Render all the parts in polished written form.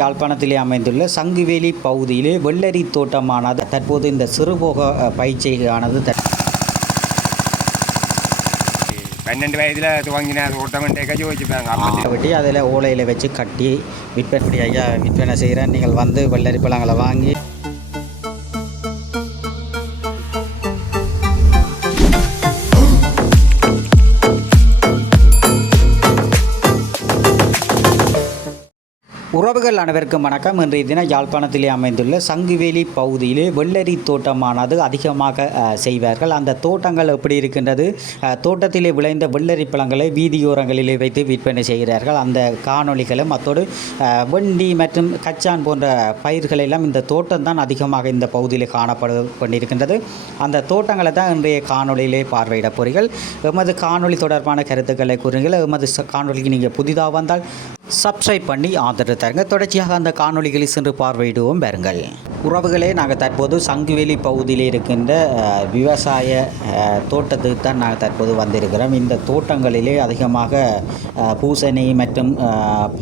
யாழ்ப்பாணத்திலே அமைந்துள்ள சங்குவேலி பகுதியிலே வெள்ளரி தோட்டமானது தற்போது இந்த சிறுபோக பயிற்சியானது 12 வயதில் துவங்கின தோட்டம்ன்றே யோசிச்சுப்பாங்க வெட்டி அதில் ஓலையில் வச்சு கட்டி விற்பனை ஐயா விற்பனை செய்கிறேன். நீங்கள் வந்து வெள்ளரி பழங்களை வாங்கி உறவுகள் அனைவருக்கும் வணக்கம். இன்றைய தினம் யாழ்ப்பாணத்திலே அமைந்துள்ள சங்குவேலி பகுதியிலே வெள்ளரி தோட்டமானது அதிகமாக செய்வார்கள். அந்த தோட்டங்கள் எப்படி இருக்கின்றது, தோட்டத்திலே விளைந்த வெள்ளரி பழங்களை வீதியோரங்களிலே வைத்து விற்பனை செய்கிறார்கள். அந்த காணொளிகளும் அத்தோடு வெண்டி மற்றும் கச்சான் போன்ற பயிர்கள் எல்லாம் இந்த தோட்டம் தான் அதிகமாக இந்த பகுதியில் காணப்படு கொண்டிருக்கின்றது. அந்த தோட்டங்களை தான் இன்றைய காணொலியிலே பார்வையிட போறீர்கள். எமது காணொலி தொடர்பான கருத்துக்களை கூறுங்கள். எமது காணொலிக்கு நீங்கள் புதிதாக வந்தால் சப்ஸ்கிரைப் பண்ணி ஆதரவு தருங்க. தொடர்ச்சியாக அந்த காணொலிகளை சென்று பார்வையிடுவோம் பாருங்கள். உறவுகளே, நாங்கள் தற்போது சங்குவேலி பகுதியில் இருக்கின்ற விவசாய தோட்டத்துக்கு தான் நாங்கள் தற்போது வந்திருக்கிறோம். இந்த தோட்டங்களிலே அதிகமாக பூசணி மற்றும்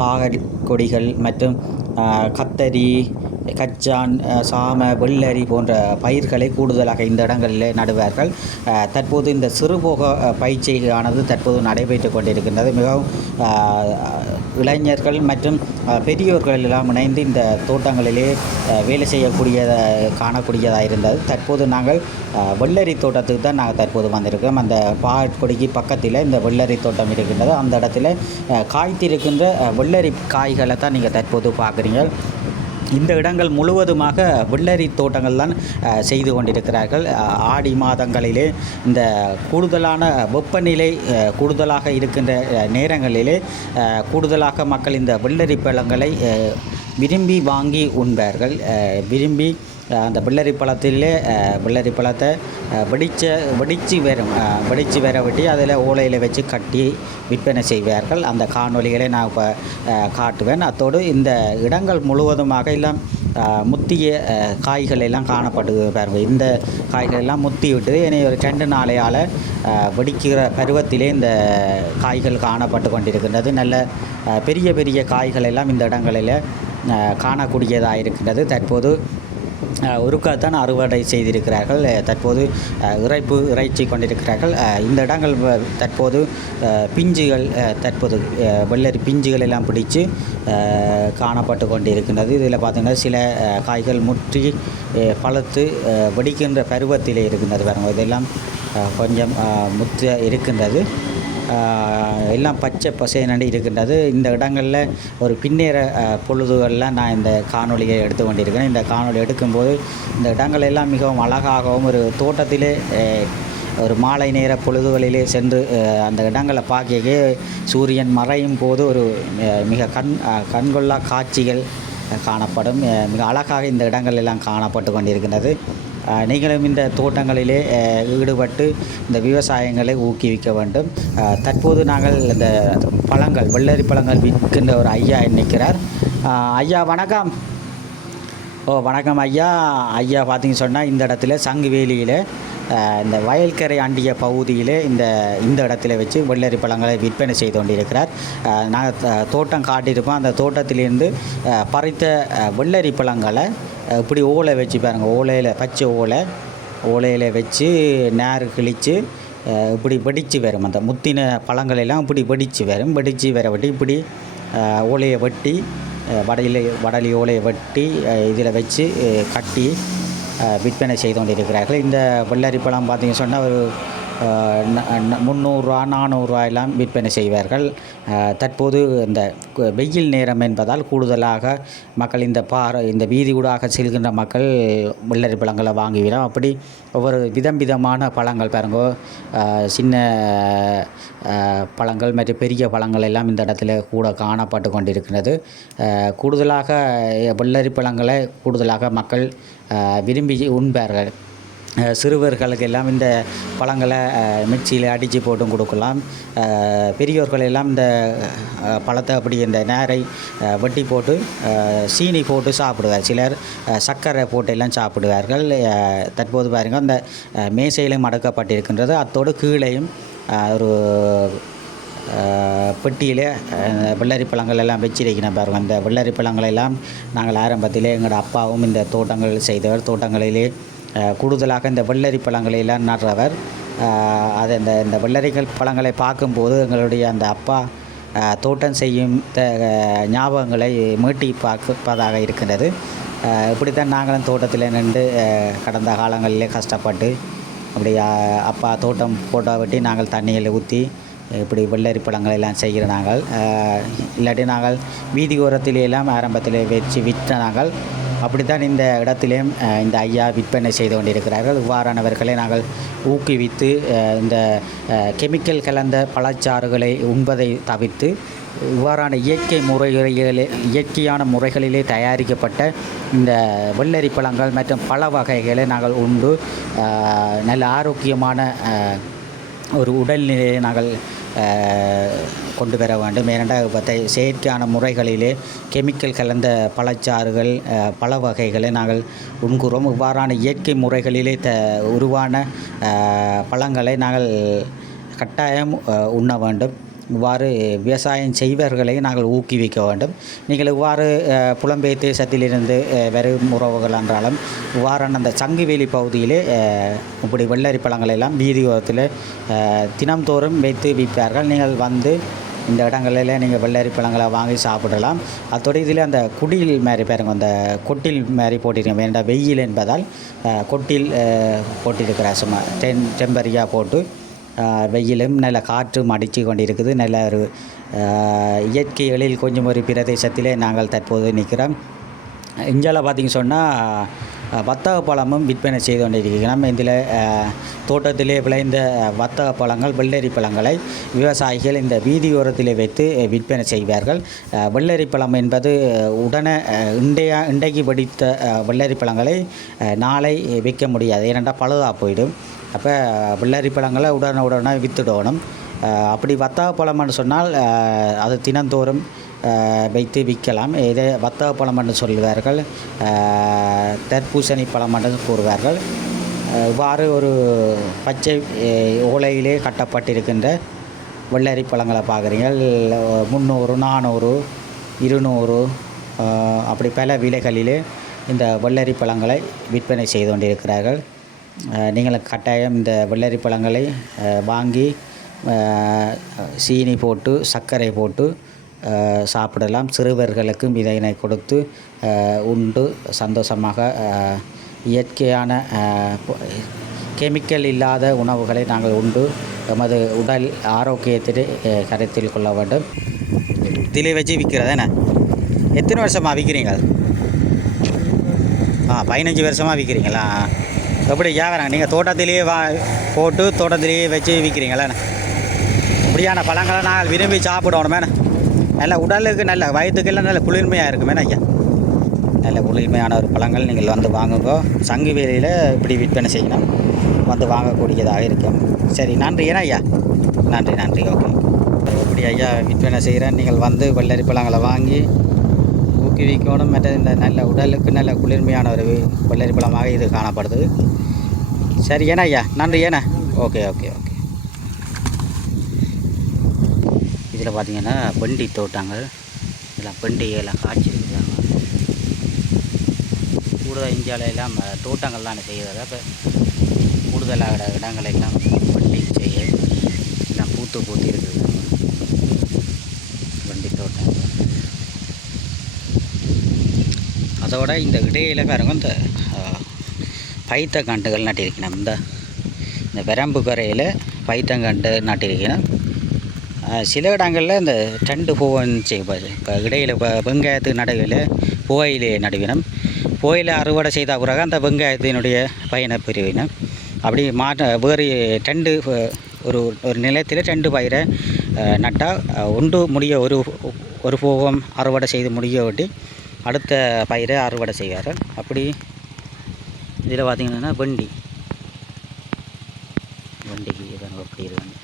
பாகல் கொடிகள் மற்றும் கத்தரி, கச்சான், சாம, வெள்ளரி போன்ற பயிர்களை கூடுதலாக இந்த இடங்களில் நடுவார்கள். தற்போது இந்த சிறுபோக பயிற்சியானது தற்போது நடைபெற்று கொண்டிருக்கின்றது. மிகவும் இளைஞர்கள் மற்றும் பெரியோர்கள் எல்லாம் இணைந்து இந்த தோட்டங்களிலே வேலை காணக்கூடியதாக இருந்தது. தற்போது நாங்கள் வெள்ளரி தோட்டத்துக்கு தான் நாங்கள் தற்போது வந்திருக்கிறோம். அந்த பாட்கொடிக்கு பக்கத்தில் இந்த வெள்ளரி தோட்டம் இருக்கின்றது. அந்த இடத்துல காய்த்திருக்கின்ற வெள்ளரி காய்களை தான் நீங்கள் தற்போது பார்க்குறீங்க. இந்த இடங்கள் முழுவதுமாக வெள்ளரி தோட்டங்கள் தான் செய்து கொண்டிருக்கிறார்கள். ஆடி மாதங்களிலே இந்த கூடுதலான வெப்பநிலை கூடுதலாக இருக்கின்ற நேரங்களிலே கூடுதலாக மக்கள் இந்த வெள்ளரி பழங்களை விரும்பி வாங்கி உண்பார்கள். விரும்பி அந்த வெள்ளரி பழத்தை வெடித்து வர வெட்டி அதில் ஓலையில் வச்சு கட்டி விற்பனை செய்வார்கள். அந்த காணொலிகளை நான் இப்போ காட்டுவேன். அத்தோடு இந்த இடங்கள் முழுவதுமாக எல்லாம் முத்திய காய்கள் எல்லாம் காணப்பட்டு பாருங்கள். இந்த காய்கள் எல்லாம் முத்தி விட்டு இனி ஒரு 2 நாளையால் வெடிக்கிற பருவத்திலே இந்த காய்கள் காணப்பட்டு கொண்டிருக்கின்றது. நல்ல பெரிய பெரிய காய்கள் எல்லாம் இந்த இடங்களில் காணக்கூடியதாக இருக்கின்றது. தற்போது ஒருக்காத்தான் அறுவடை செய்திருக்கிறார்கள். தற்போது இறைச்சி கொண்டிருக்கிறார்கள். இந்த இடங்கள் தற்போது பிஞ்சுகள் தற்போது வெள்ளரி பிஞ்சுகள் எல்லாம் பிடிச்சு காணப்பட்டு கொண்டிருக்கின்றது. இதில் பார்த்திங்கன்னா சில காய்கள் முற்றி பழுத்து வெடிக்கின்ற பருவத்திலே இருக்கின்றது. பாருங்கள், இதெல்லாம் கொஞ்சம் முற்ற இருக்கின்றது. எல்லாம் பச்சை பசேனண்டு இருக்கின்றது. இந்த இடங்களில் ஒரு பின்னேற பொழுதுகளில் நான் இந்த காணொலியை எடுத்து கொண்டிருக்கிறேன். இந்த காணொலி எடுக்கும்போது இந்த இடங்கள் எல்லாம் மிகவும் அழகாகவும் ஒரு தோட்டத்திலே ஒரு மாலை நேர பொழுதுகளிலே சென்று அந்த இடங்களை பார்க்க சூரியன் மறையும் போது ஒரு மிக கண்கொள்ளா காட்சிகள் காணப்படும். மிக அழகாக இந்த இடங்கள் எல்லாம் காணப்பட்டு கொண்டிருக்கின்றது. நீங்களும் இந்த தோட்டங்களிலே ஈடுபட்டு இந்த விவசாயங்களை ஊக்குவிக்க வேண்டும். தற்போது நாங்கள் இந்த பழங்கள் வெள்ளரி பழங்கள் விற்கின்ற ஒரு ஐயா நிற்கிறார். ஐயா வணக்கம். வணக்கம் ஐயா. பார்த்திங்க சொன்னால் இந்த இடத்துல சங்குவேலியில் இந்த வயல்கரை ஆண்டிய பகுதியில் இந்த இடத்துல வச்சு வெள்ளரி பழங்களை விற்பனை செய்து கொண்டிருக்கிறார். நாங்கள் தோட்டம் காட்டியிருப்போம். அந்த தோட்டத்திலேருந்து பறித்த வெள்ளரி பழங்களை இப்படி ஓலை வச்சு பாருங்கள். ஓலையில் பச்சை ஓலையில் வச்சு நேர் கிழித்து இப்படி வெடித்து வரும். அந்த முத்தின பழங்கள் எல்லாம் இப்படி வெடித்து வர வெட்டி இப்படி ஓலையை வெட்டி வடலி ஓலையை வெட்டி இதில் வச்சு கட்டி விற்பனை செய்து கொண்டிருக்கிறார்கள். இந்த வெள்ளரி பழம் பார்த்திங்க சொன்னால் ஒரு 300 400 எல்லாம் விற்பனை செய்வார்கள். தற்போது இந்த வெயில் நேரம் என்பதால் கூடுதலாக மக்கள் இந்த வீதி ஊடாக செல்கின்ற மக்கள் வெள்ளரி பழங்களை வாங்குகிறோம். அப்படி ஒவ்வொரு விதமான பழங்கள் பாருங்கோ, சின்ன பழங்கள் மற்றும் பெரிய பழங்கள் எல்லாம் இந்த இடத்துல கூட காணப்பட்டு கொண்டிருக்கிறது. கூடுதலாக வெள்ளரி பழங்களை கூடுதலாக மக்கள் விரும்பி உண்பார்கள். சிறுவர்களுக்கு எல்லாம் இந்த பழங்களை மிக்சியில் அடித்து போட்டும் கொடுக்கலாம். பெரியோர்கள் எல்லாம் இந்த பழத்தை அப்படி இந்த நேரை வெட்டி போட்டு சீனி போட்டு சாப்பிடுவார். சிலர் சர்க்கரை போட்டு எல்லாம் சாப்பிடுவார்கள். தற்போது பாருங்கள், அந்த மேசையிலும் அடக்கப்பட்டிருக்கின்றது. அத்தோடு கீழேயும் ஒரு பெட்டியிலே வெள்ளரி பழங்கள் எல்லாம் வச்சிருக்கணும் பாருங்கள். அந்த வெள்ளரி பழங்களெல்லாம் நாங்கள் ஆரம்பத்திலே எங்களோட அப்பாவும் இந்த தோட்டங்கள் செய்தவர். தோட்டங்களிலே கூடுதலாக இந்த வெள்ளரி பழங்களை எல்லாம் நடுறவர். அது இந்த வெள்ளரிகள் பழங்களை பார்க்கும்போது எங்களுடைய அந்த அப்பா தோட்டம் செய்யும் ஞாபகங்களை மீட்டி பார்ப்பதாக இருக்கின்றது. இப்படித்தான் நாங்களும் தோட்டத்தில் நின்று கடந்த காலங்களிலே கஷ்டப்பட்டு அப்படி அப்பா தோட்டம் போட்டோ வெட்டி நாங்கள் தண்ணியில் ஊற்றி இப்படி வெள்ளரி பழங்கள் எல்லாம் செய்கிற நாங்கள். இல்லாட்டி நாங்கள் வீதி ஓரத்திலெல்லாம் ஆரம்பத்தில் வச்சு விற்ற நாங்கள். அப்படித்தான் இந்த இடத்திலேயும் இந்த ஐயா விற்பனை செய்து கொண்டிருக்கிறார்கள். இவ்வாறானவர்களை நாங்கள் ஊக்குவித்து இந்த கெமிக்கல் கலந்த பழச்சாறுகளை உண்பதை தவிர்த்து இவ்வாறான இயற்கையான முறைகளிலே தயாரிக்கப்பட்ட இந்த வெள்ளரி பழங்கள் மற்றும் பழ வகைகளை நாங்கள் உண்டு நல்ல ஆரோக்கியமான ஒரு உடல்நிலையை நாங்கள் கொண்டு வர வேண்டும். ஏனென்றால் செயற்கையான முறைகளிலே கெமிக்கல் கலந்த பழச்சாறுகள் பழ வகைகளை நாங்கள் உண்கிறோம். இவ்வாறான இயற்கை முறைகளிலே உருவான பழங்களை நாங்கள் கட்டாயம் உண்ண வேண்டும். இவ்வாறு விவசாயம் செய்வர்களை நாங்கள் ஊக்குவிக்க வேண்டும். நீங்கள் இவ்வாறு புலம்பெயர் தேசத்திலிருந்து வரும் உறவுகள் என்றாலும் இவ்வாறான அந்த சங்குவேலி பகுதியிலே இப்படி வெள்ளரி பழங்களெல்லாம் வீதியோரத்தில் தினம்தோறும் வைத்து விற்பார்கள். நீங்கள் வந்து இந்த இடங்களில் நீங்கள் வெள்ளரி பழங்களை வாங்கி சாப்பிடலாம். அத்தோடு இதில் அந்த குடில் மாதிரி பாருங்க, அந்த கொட்டில் மாதிரி போட்டிருக்கேன். வேண்டாம் வெயில் என்பதால் கொட்டில் போட்டிருக்கிறார். சும்மா டெம்பரியாக போட்டு வெயிலும் நல்ல காற்றும் அடித்து கொண்டிருக்குது. நல்ல ஒரு இயற்கை எழில் கொஞ்சம் ஒரு பிரதேசத்திலே நாங்கள் தற்போது நிற்கிறோம். இந்தியாவில் பார்த்திங்க சொன்னால் வத்தக பழமும் விற்பனை செய்து கொண்டிருக்கிறோம். இதில் தோட்டத்திலே விளைந்த வத்தக பழங்கள் வெள்ளரி பழங்களை விவசாயிகள் இந்த வீதியோரத்திலே வைத்து விற்பனை செய்வார்கள். வெள்ளரி பழம் என்பது உடனே இன்றைக்கு வெடித்த வெள்ளரி பழங்களை நாளை விற்க முடியாது. ஏனென்றால் பழுதாக போயிடும். அப்போ வெள்ளரி பழங்களை உடனே விற்றுடணும். அப்படி வத்தக பழம்னு சொன்னால் அது தினந்தோறும் வைத்து விற்கலாம். இதை வத்தக பழம் என்று சொல்வார்கள், தர்பூசணி பழம் என்று கூறுவார்கள். இவ்வாறு ஒரு பச்சை ஓலையிலே கட்டப்பட்டிருக்கின்ற வெள்ளரி பழங்களை பார்க்குறீங்கள். 300, 400, 200 அப்படி பல விலைகளிலே இந்த வெள்ளரி பழங்களை விற்பனை செய்து கொண்டிருக்கிறார்கள். நீங்கள் கட்டாயம் இந்த வெள்ளரி பழங்களை வாங்கி சீனி போட்டு சர்க்கரை போட்டு சாப்பிடலாம். சிறுவர்களுக்கும் இதனை கொடுத்து உண்டு சந்தோஷமாக இயற்கையான கெமிக்கல் இல்லாத உணவுகளை நாங்கள் உண்டு எமது உடல் ஆரோக்கியத்தை கருத்தில் கொள்ள வேண்டும். இதிலே வச்சு விற்கிறதானே? எத்தனை வருஷமாக விற்கிறீங்க? 15 வருஷமாக விற்கிறீங்களா? எப்படி வியாபாரம்? நீங்கள் தோட்டத்திலேயே போட்டு தோட்டத்திலேயே வச்சு விற்கிறீங்களா? இப்படியான பழங்களை நாங்கள் விரும்பி சாப்பிடணுமே. நல்ல உடலுக்கு நல்ல வயிற்றுக்கெல்லாம் நல்ல குளிர்மையாக இருக்குமே ஐயா. நல்ல குளிர்மையான ஒரு பழங்கள் நீங்கள் வந்து வாங்குங்கோ. சங்குவேலியில் இப்படி விற்பனை செய்யணும், வந்து வாங்கக்கூடியதாக இருக்கும். சரி, நன்றி. ஏன்னா ஐயா, நன்றி. ஓகே. இப்படி ஐயா விற்பனை செய்கிறேன். நீங்கள் வந்து வெள்ளரி பழங்களை வாங்கி ஊக்குவிக்கணும். மற்ற இந்த நல்ல உடலுக்கு நல்ல குளிர்மையான ஒரு வெள்ளரி பழமாக இது காணப்படுது. சரி ஏன்னா ஐயா, நன்றி. ஏன்னா ஓகே. இதில் பார்த்திங்கன்னா பெண்டி தோட்டங்கள், இதெல்லாம் பெண்டிகையெல்லாம் காய்ச்சிருக்குறாங்க. கூடுதல் இந்தியாவிலெல்லாம் தோட்டங்கள்லாம் செய்கிறது. அப்போ கூடுதலாக இடங்களெல்லாம் பெண்டி செய்ய எல்லாம் பூத்து இருக்குது. பெண்டி தோட்டம். அதோட இந்த இடையில பாருங்க, இந்த பைத்தங்கண்டுகள் நட்டிருக்கணும். இந்த வரம்பு கரையில் பைத்தங்கண்டு நட்டிருக்கணும். சில இடங்களில் இந்த 2 பூவன் செய்வார். இப்போ இடையில் இப்போ வெங்காயத்து நடுவில் புகையிலே நடுவினம். புகையில அறுவடை செய்த பிறகு அந்த வெங்காயத்தினுடைய பயனை பெறுவினம். அப்படி வேறு 2 ஒரு நிலத்தில் 2 பயிரை நட்டால் ஒன்று முடிய ஒரு பூவம் அறுவடை செய்து முடிய ஒட்டி அடுத்த பயிரை அறுவடை செய்வார். அப்படி இதில் பார்த்திங்கன்னா வண்டிக்கு அப்படி இருக்காங்க.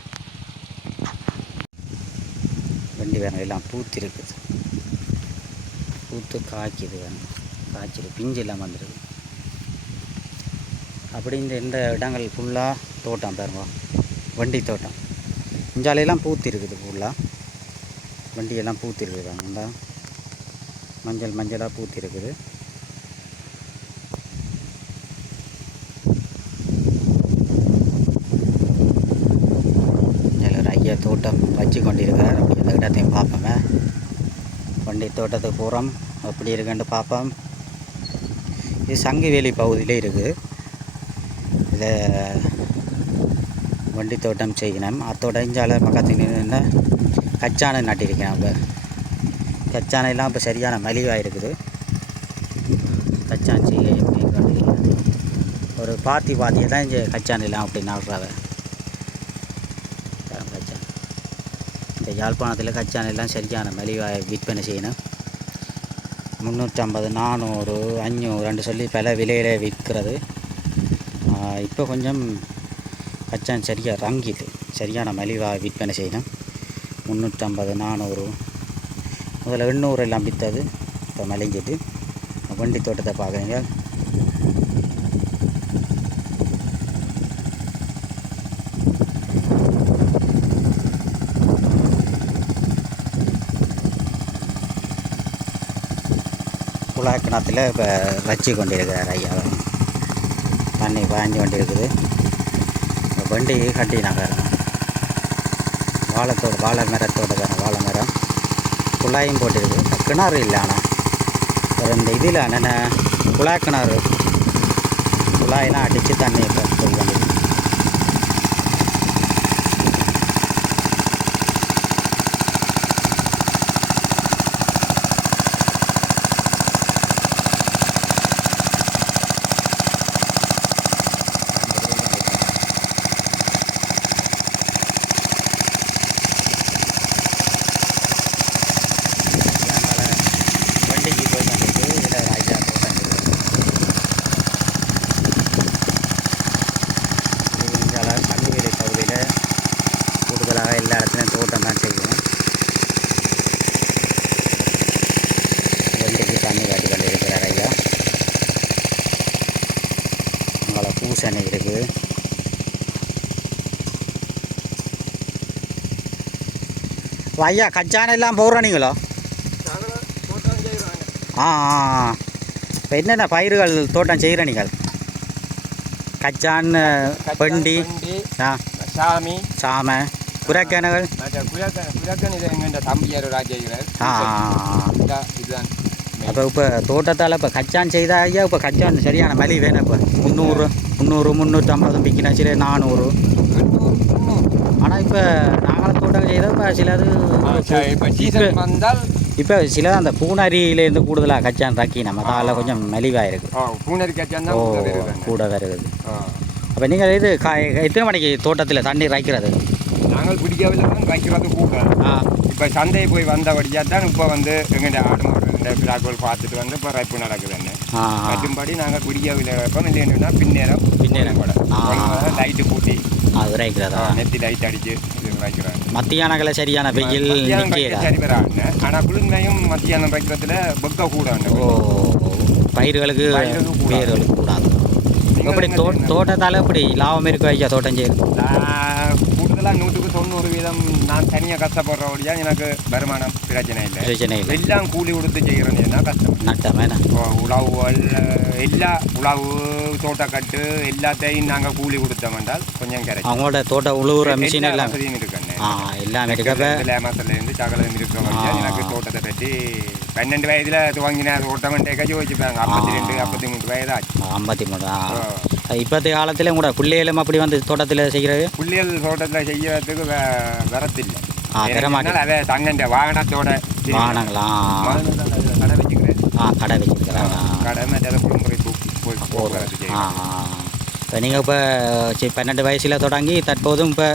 வண்டி வேணும் எல்லாம் பூத்திருக்குது. பூத்து காய்க்குது வேணும், காய்ச்சிடு பிஞ்சு எல்லாம் வந்துடுது. அப்படி இந்த இடங்கள் ஃபுல்லாக தோட்டம் பாருங்க, வண்டி தோட்டம். இஞ்சாலையெல்லாம் பூத்து இருக்குது ஃபுல்லாக, வண்டியெல்லாம் பூத்து இருக்குதாங்கண்டா, மஞ்சளாக பூத்து இருக்குது. ஐயா தோட்டம் வச்சு கொண்டிருக்கிறார். அப்படி அந்த இடத்தையும் பார்ப்போமே, வண்டி தோட்டத்துக்கு பூரம் அப்படி இருக்குன்னு பார்ப்போம். இது சங்குவேலி பகுதியிலே இருக்குது. இதில் வண்டி தோட்டம் செய்யணும். அத்தோட இஞ்சால பக்கத்தில் நின்று கச்சானை நட்டிருக்கேன். இப்போ கச்சானைலாம் இப்போ சரியான மலிவாக இருக்குது. கச்சான் செய்ய ஒரு பாத்தியை தான் இங்கே கச்சானெல்லாம் அப்படி நடுறாவ. கச்சான் இந்த யாழ்ப்பாணத்தில் கச்சானெல்லாம் சரியான மலிவாக விற்பனை செய்யணும். 350, 400, 500 சொல்லி பல விலையில விற்கிறது. இப்போ கொஞ்சம் கச்சான் சரியாக ரங்கிட்டு சரியான மலிவாக விற்பனை செய்யணும். 350, 400, முதல்ல 800 எல்லாம் விற்றது. இப்போ மலிஞ்சிட்டு வண்டி தோட்டத்தை பார்க்குறீங்க. குழாய் கிணத்துல இப்போ வச்சு கொண்டிருக்கிறார் ஐயா. தண்ணி பாய்ஞ்சு கொண்டிருக்குது. இப்போ வண்டி கட்டினாங்க. வாழை மரத்தோட வாழை மரம் குழாயும் போட்டிருக்கு. கிணறு இல்லை, ஆனால் ஒரு இந்த இதில் என்னென்ன குழாய் கிணறு குழாயெல்லாம் அடித்து தண்ணி இப்போ போய் கொண்டிருக்கு. எல்லா இடத்துலையும் தோட்டம் தான் செய்வோம். வண்டிக்கு தண்ணி காட்டி கொண்டு இருக்கிறார் ஐயா. உங்களை பூசணி இருக்குது. ஐயா கச்சான எல்லாம் போடுறீங்களோ? இப்போ என்னென்ன பயிர்கள் தோட்டம் செய்கிற நீங்கள்? கச்சான், பெண்டி, சாமை, குரக்கணுகள். அப்போ இப்போ தோட்டத்தால் இப்போ கச்சான் செய்தா ஐயா, இப்போ கச்சான் சரியான மலி வேணும். இப்போ 300, 350 விற்கினா சில 400. ஆனால் இப்போ நாங்களும் தோட்டம் செய்தால் இப்போ சிலது இப்போ சில அந்த பூனரியிலேருந்து கூடுதலாக கச்சான் ராக்கி நம்ம அதில் கொஞ்சம் மலிவாக இருக்குது. கூட வருது. அப்போ நீங்கள் இது எத்தனை மணிக்கு தோட்டத்தில் தண்ணி ராய்க்கிறது? நாங்கள் பிடிக்கவில்லை தான் வைக்கிறது கூட. இப்போ சந்தை போய் வந்தபடியாக தான் இப்போ வந்து எங்கள் ஆடு மாடு விழாக்கள் பார்த்துட்டு வந்து இப்போ ரைப்பு நடக்குதுன்னு மற்றும்படி நாங்கள் பிடிக்கவில்லை வைப்போம். இல்லைன்னா பின்னேரம் கூட லைட்டு பூட்டி அது ரைக்கிறதா, நெத்தி லைட் அடித்து இது வைக்கிறாங்க. மத்தியானங்களை சரியான வெயில் சரி வராங்க. ஆனால் குளிர்மையும் மத்தியானம் வைக்கிறதுல வெக்க கூட பயிர்களுக்கு வேர்களுக்கு கூடாது. எப்படி தோட்டத்தால் எப்படி லாபம் இருக்கும் ஐயா தோட்டம் செய்யுது? கூடுதலாக 100% நான் தனியாக கஷ்டப்படுறபடியா எனக்கு வருமானம் பிரச்சனை இல்லை. எல்லாம் கூலி கொடுத்து செய்கிறேன்னா கஷ்டம் நட்டமே. உழவுகள் உழவு தோட்டக்கட்டு எல்லாத்தையும் நாங்கள் கூலி கொடுத்தோம் என்றால் கொஞ்சம் கிடைக்கும். அவங்களோட தோட்ட உழுவுற மிஷின் எல்லாம் இருக்குன்னு எல்லாம் லேமாசிலேருந்து சகலம் இருக்கிறவங்க எனக்கு தோட்டத்தை பற்றி 12 வயதில் துவங்கின தோட்டம்ட்டேக்கா யோசிச்சுப்பாங்க. 52, 53 வயது ஆச்சு. 53. இப்போதைய காலத்தில் கூட பிள்ளைகளும் அப்படி வந்து தோட்டத்தில் செய்கிறது. பிள்ளைகள் தோட்டத்தில் செய்யறதுக்கு வரத்தில்லை. அதை தங்கண்ட வாகனத்தோட கடை வச்சுக்கிறேன். கடை வச்சுக்கிறேன். கடை மற்ற குடும்பத்தை போய் போகிறது. இப்போ நீங்கள் இப்போ 12 வயசில் தொடங்கி தற்போதும் இப்போ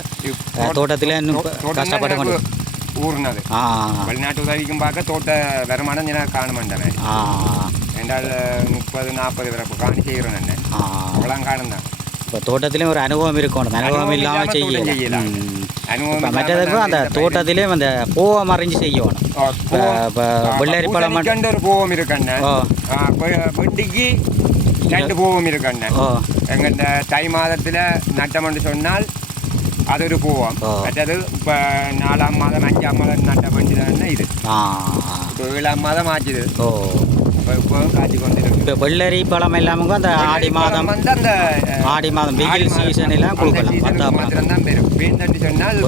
தோட்டத்தில் இன்னும் கஷ்டப்பட்டு கொண்டு ஊர்னது வெளிநாட்டு உதவிக்கும் பார்க்க தோட்ட வருமானம் எனக்கு காண மாட்டேன். ரெண்டாள் 30-40 பிறப்பு காணி செய்கிறோம். என்ன அவ்வளோ காணும் தான். இப்போ தோட்டத்திலையும் ஒரு அனுபவம் இருக்கணும். அனுபவம் இல்லாமல் செய்யலாம். அனுபவம் மற்றதுக்கும் அந்த தோட்டத்திலேயும் அந்த பூவை மறைஞ்சு செய்யணும். இப்போ வெள்ளரி பழம் ஒரு பூவம் இருக்கண்ணே. வெண்டிக்கு 2 பூவம் இருக்கண்ணே. எங்கள் தை மாதத்தில் நட்டம்னு சொன்னால் அது ஒரு பூவம் மற்றது இப்போ 4ஆம் மாதம் 5ஆம் மாதம் நட்ட வண்டி தானே இது இப்போ 7ஆம் மாதம் ஆச்சுது இப்போ காய்ச்சி கொண்டு இப்போ வெள்ளரி பழம் எல்லாமும் அந்த ஆடி மாதம் வந்து அந்த ஆடி மாதம் வெயில் சீசன் எல்லாம் கொடுக்கலாம் மாத்திரம் தான் பெரும் வேந்தன்னு சொன்னால்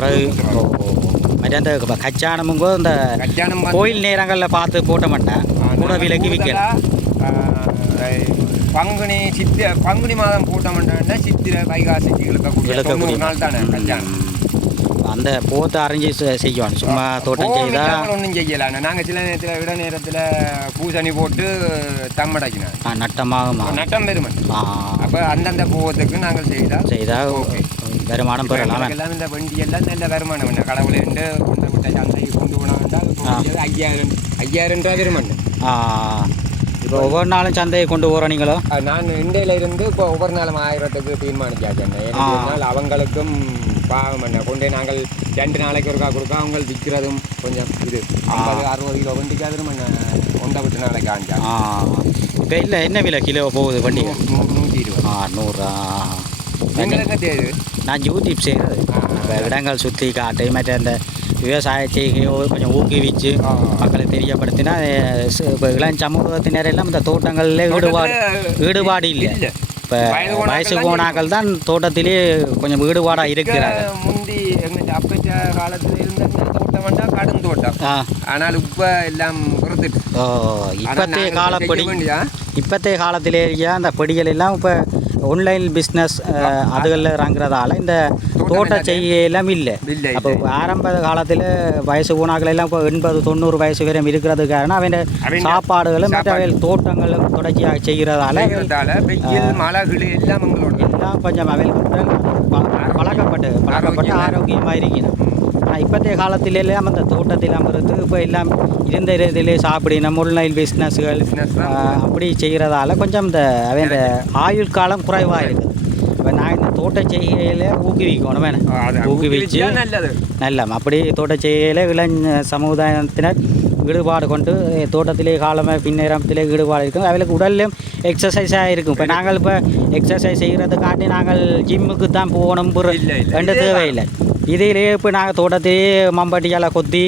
மற்ற அந்த கச்சானமுங்கோ இந்த கோயில் நேரங்களில் பார்த்து போட்ட மாட்டேன் கூட விலைக்கு விற்கலாம் பங்குனி மாதம் போட்ட மாட்டேன்னா சித்திரை வைகாசிக்கு இழுக்கக்கூடிய நாள் தானே கல்யாணம் அந்த போத்தை அரைஞ்சி செய்வான் சும்மா தோட்டம் செய்தால் ஒன்றும் செய்யலாம் நாங்கள் சில நேரத்தில் விட நேரத்தில் பூசணி போட்டு தம்மடைக்கினோம் நட்டம் பெருமை அப்போ அந்தந்த பூவத்துக்கு நாங்கள் செய்தால் வருமானம் பெறலாம் எல்லாம் இந்த வண்டியெல்லாம் நல்ல வருமானம் என்ன கடவுளை கொண்டு விட்ட சந்தைக்கு கொண்டு போனால் 5000 ரூபா வருமானம் இப்போ ஒவ்வொரு நாளும் சந்தையை கொண்டு போகிறோம் நீங்களோ நான் இந்தியிலிருந்து இப்போ ஒவ்வொரு நாளும் 1000க்கு தீர்மானிக்காச்சு நாள் அவங்களுக்கும் பாவம் என்ன கொண்டு நாங்கள் 2 நாளைக்கு ஒருக்கா கொடுக்க அவங்க விற்கிறதும் கொஞ்சம் இது 50-60 கிலோ வண்டிக்கு அதுவும் ஒன்றை விட்டு நாளைக்கு ஆஞ்சா இப்போ இல்லை என்ன விலை கிலோ போகுது வண்டி 120 100 எங்களுக்கு தெரியுது நான் யூடியூப் செய்கிறது இடங்கள் சுற்றி காட்டு மற்ற அந்த விவசாயத்தை கொஞ்சம் ஊக்குவிச்சு மக்களை தெரியப்படுத்தினா இப்போ இளம் சமூகத்தினர் எல்லாம் இந்த தோட்டங்களில் ஈடுபாடு இல்லை இப்போ வயசு போனாக்கள் தான் தோட்டத்திலே கொஞ்சம் ஈடுபாடாக இருக்கிறாங்க முந்தி எங்கள் அப்பச்ச காலத்தில் இருந்த தோட்டம் வேண்டாம் கடும் தோட்டம் ஆனால் இப்போ எல்லாம் பொறுத்துட்டு இப்போத்தைய காலத்திலேயே அந்த படிகள் எல்லாம் இப்போ ஆன்லைன் பிஸ்னஸ் அதுகளில் இறங்குறதால இந்த தோட்ட செய்யலாம் இல்லை அப்போ ஆரம்ப காலத்தில் வயசு போனாக்கள் எல்லாம் இப்போ 80-90 வயசு வரையும் இருக்கிறது காரணம் அவன் சாப்பாடுகளும் மற்ற தோட்டங்களும் தொடர்ச்சியாக செய்கிறதால எல்லாம் கொஞ்சம் அவையில் பழக்கப்பட்டு ஆரோக்கியமாக இருக்கணும் ஆனால் இப்போத்தைய காலத்திலெல்லாம் அந்த தோட்டத்தில் அமர்ந்து இப்போ எல்லாம் இருந்த இதிலே சாப்பிடணும் ஆன்லைன் பிஸ்னஸ்கள் அப்படி செய்கிறதால கொஞ்சம் இந்த அவன் ஆயுள் காலம் குறைவாக இருக்குது இப்போ நான் இந்த தோட்ட செய்கையில் ஊக்குவிக்கணும் வேணும் ஊக்குவிச்சு நல்ல அப்படி தோட்ட செய்கையில் இளம் சமுதாயத்தினர் ஈடுபாடு கொண்டு தோட்டத்திலே காலமாக பின்னேரத்திலே ஈடுபாடு இருக்கும் அவளுக்கு உடல்லையும் எக்ஸசைஸாக இருக்கும் இப்போ நாங்கள் இப்போ எக்ஸசைஸ் செய்கிறதுக்காண்டி நாங்கள் ஜிம்முக்கு தான் போகணும் ரெண்டு தேவையில்லை இதிலே இப்போ நாங்கள் தோட்டத்திலே மம்பட்டியால் கொத்தி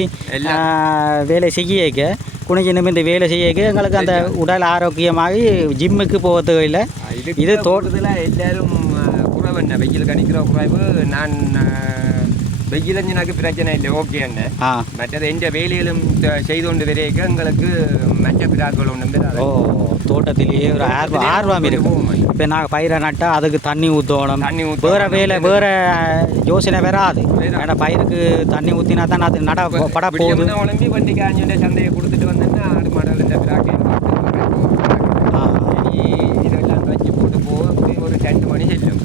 வேலை செய்ய குனிஞ்சு நிமிந்து வேலை செய்ய எங்களுக்கு அந்த உடல் ஆரோக்கியமாகி ஜிம்முக்கு போகிறது இல்லை இது தோட்டத்தில் எல்லாரும் குறைவு என்ன வெயில் கணிக்கிற குறைவு நான் வெயில் எனக்கு பிரச்சனை இல்லை ஓகே என்ன மற்றது எந்த வேலையிலும் செய்து கொண்டு வரைக்க எங்களுக்கு மற்ற பிராக்கள் ஒன்று தோட்டத்திலேயே ஒரு ஆர்வம் இருக்கும் இப்போ நாங்கள் பயிரை நட்டால் அதுக்கு தண்ணி ஊற்றணும் வேறு வேலை வேறு யோசனை வராது ஏன்னா பயிருக்கு தண்ணி ஊற்றினா தான் அது பட போகுது உடம்பி வண்டி காஞ்ச சந்தையை கொடுத்துட்டு வந்தேன்னா ஆடு மாடல் இந்த பிராக்கை இதெல்லாம் வச்சு போட்டு போக ஒரு 2 மணி செல்லும்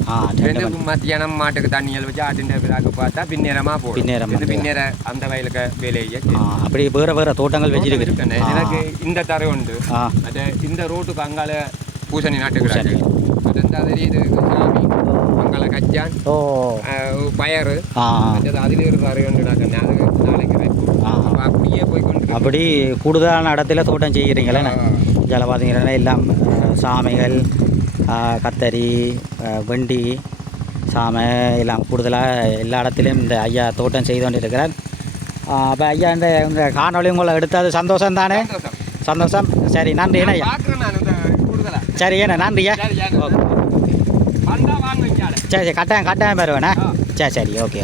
மத்தியானம் மாட்டுக்கு தண்ணியில் வச்சு ஆட்டுன்ற பிராக்கு பார்த்தா பின்னேரமாக போகும் பின்னேற அந்த வயலுக்கு வேலையை அப்படி வேறு தோட்டங்கள் வச்சிருக்கு எனக்கு இந்த தரை உண்டு அது இந்த ரோட்டுக்கு அங்கால பூசணி நாட்டுக்கு இது சாமி அங்கால கச்சான் பயறு அதில் ஒரு தரை உண்டு அது நாளைக்கு அப்படியே போய் கொண்டு அப்படி கூடுதலான இடத்துல தோட்டம் செய்கிறீங்களே இதில் பார்த்தீங்கன்னா எல்லாம் சாமைகள் கத்தரி வெண்டி சாமை எல்லாம் கூடுதலாக எல்லா இடத்துலையும் இந்த ஐயா தோட்டம் செய்து கொண்டு இருக்கிறார் அப்போ ஐயா இந்த காணொலி உங்களை எடுத்தது சந்தோஷம் தானே சந்தோஷம் சரி நன்றி என்ன ஐயா சரி ஏண்ணா நன்றியா ஓகே சரி கட்டாயம் வருவேண்ணா சரி ஓகே